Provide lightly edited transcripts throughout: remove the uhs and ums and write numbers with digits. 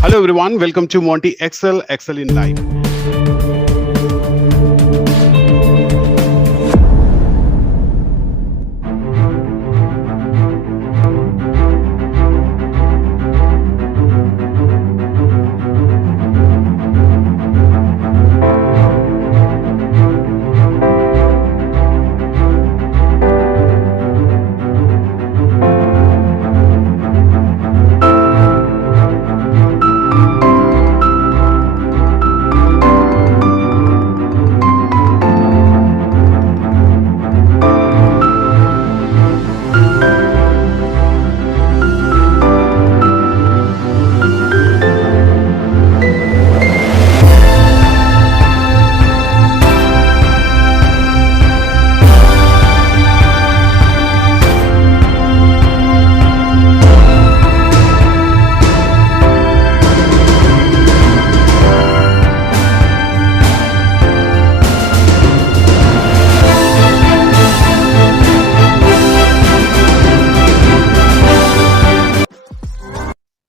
Hello everyone, welcome to Monty Excel in Live.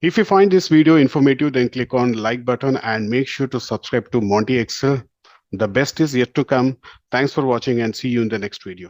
If you find this video informative, then click on like button and make sure to subscribe to Monty Excel. The best is yet to come. Thanks for watching and see you in the next video.